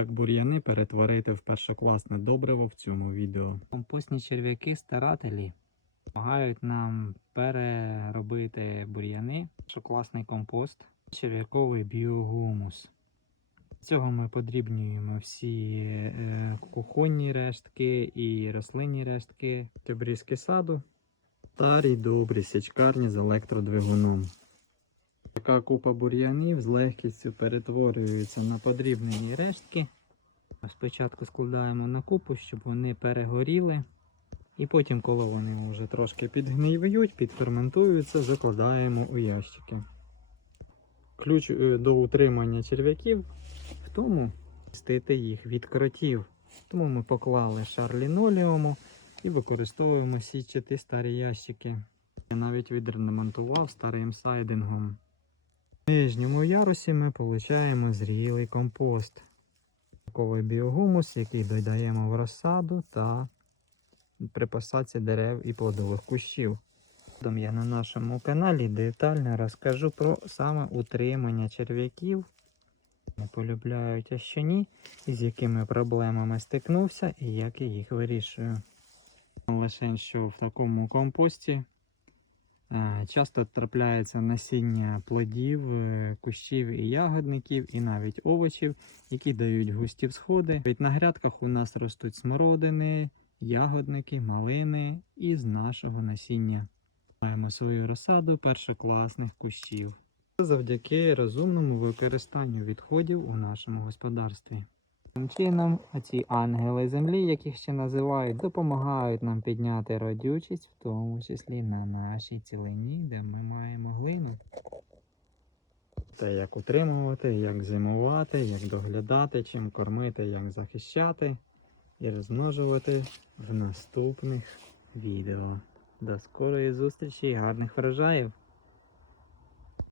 Як бур'яни перетворити в першокласне добриво в цьому відео. Компостні черв'яки старателі допомагають нам переробити бур'яни, що класний компост, черв'яковий біогумус. З цього ми подрібнюємо всі е, кухонні рештки і рослинні рештки. Обрізки саду. Старі добрі січкарні з електродвигуном. Така купа бур'янів з легкістю перетворюється на подрібнені рештки. Спочатку складаємо на купу, щоб вони перегоріли. І потім, коли вони вже трошки підгниють, підферментуються, закладаємо у ящики. Ключ е, до утримання черв'яків в тому стити їх від кротів. Тому ми поклали шар лінолеуму і використовуємо сітчаті старі ящики. Я навіть відремонтував старим сайдингом. В нижньому ярусі ми отримуємо зрілий компост. Таковий біогумус, який додаємо в розсаду та при посадці дерев і плодових кущів. Я на нашому каналі детально розкажу про саме утримання черв'яків. Не полюбляють, а що ні, і з якими проблемами стикнувся і як я їх вирішую. Лише що в такому компості часто трапляється насіння плодів, е, кущів і ягодників, і навіть овочів, які дають густі всходи. Від на грядках у нас ростуть смородини, ягодники, малини із нашого насіння. Маємо свою розсаду першокласних кущів. Завдяки розумному використанню відходів у нашому господарстві. Таким чином, оці ангели землі, яких ще називають, допомагають нам підняти родючість, в тому числі на нашій цілині, де ми маємо глину. Те, як утримувати, як зимувати, як доглядати, чим кормити, як захищати і розмножувати в наступних відео. До скорої зустрічі і гарних врожаїв!